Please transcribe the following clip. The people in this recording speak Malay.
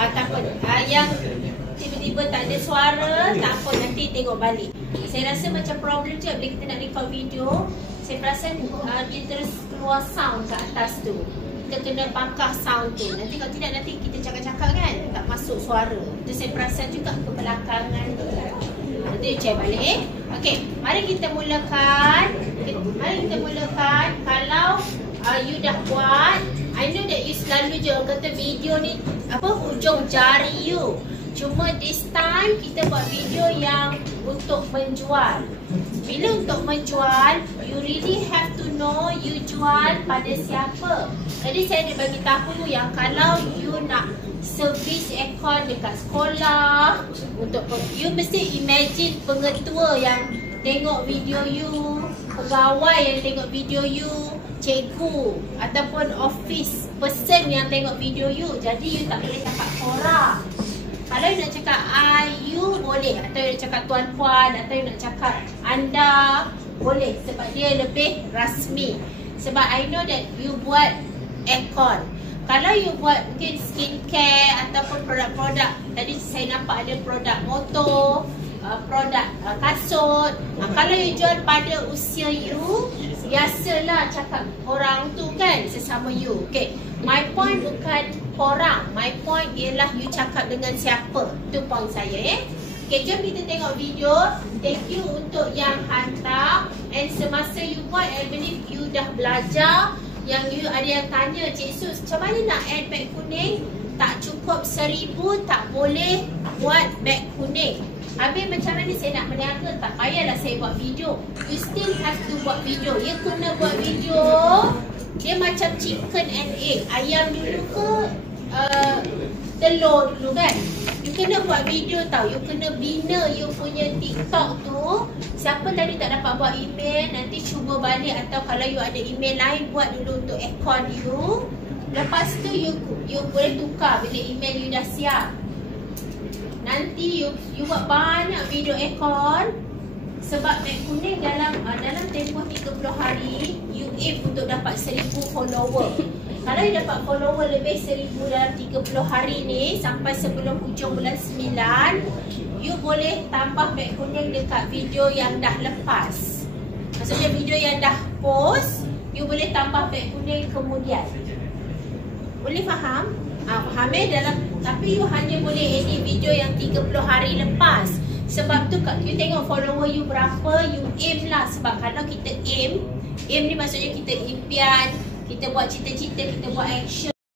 Takut yang tiba-tiba tak ada suara, tak apa, nanti tengok balik. Saya rasa macam problem je bila kita nak record video. Saya perasan dia terus keluar sound kat atas tu. Kita kena bangkah sound tu. Nanti kalau tidak, nanti kita cakap-cakap kan, tak masuk suara. Itu saya perasan juga kebelakangan tu. Nanti check balik. Okey, mari kita mulakan. Kalau you dah buat, I know that you selalu je kata video ni hujung jari you. Cuma this time kita buat video yang untuk menjual. Bila untuk menjual, you really have to know you jual pada siapa. Jadi saya ada bagi tahu yang kalau you nak servis aircon dekat sekolah, untuk you mesti imagine pengetua yang tengok video you, pegawai yang tengok video you, cikgu ataupun office person yang tengok video you. Jadi you tak boleh cakap korang. Kalau you nak cakap you boleh, atau you nak cakap tuan-puan, atau you nak cakap anda, boleh, sebab dia lebih rasmi. Sebab I know that you buat aircon. Kalau you buat mungkin skincare ataupun produk-produk, tadi saya nampak ada produk motor, produk kasut. Kalau you jual pada usia you, biasalah cakap orang tu kan, sesama you. Okay, my point bukan korang, my point ialah you cakap dengan siapa. Itu point saya. Okay, jom kita tengok video. Thank you untuk yang hantar. And semasa you buat, I believe you dah belajar. Yang you ada yang tanya, Cik Sus, macam mana nak add beg kuning? Tak cukup 1000, tak boleh buat beg kuning. Habis macam mana saya nak berniaga? Tak payahlah saya buat video. You still have to buat video. You kena buat video. Dia macam chicken and egg. Ayam dulu ke telur dulu kan? You kena buat video tau. You kena bina you punya TikTok tu. Siapa tadi tak dapat buat email, nanti cuba balik. Atau kalau you ada email lain, buat dulu untuk aircon you. Lepas tu you boleh tukar bila email you dah siap. Nanti you buat banyak video aircon. Sebab beg kuning dalam tempoh 30 hari, you aim untuk dapat 1000 follower. Kalau you dapat follower lebih 1000 dalam 30 hari ni, sampai sebelum hujung bulan 9, you boleh tambah beg kuning dekat video yang dah lepas. Maksudnya video yang dah post, you boleh tambah beg kuning kemudian. Boleh faham? Faham dalam, tapi you hanya boleh edit video yang 30 hari lepas. Sebab tu you tengok follower you berapa, you aim lah. Sebab kalau kita aim ni maksudnya kita impian, kita buat cita-cita, kita buat action.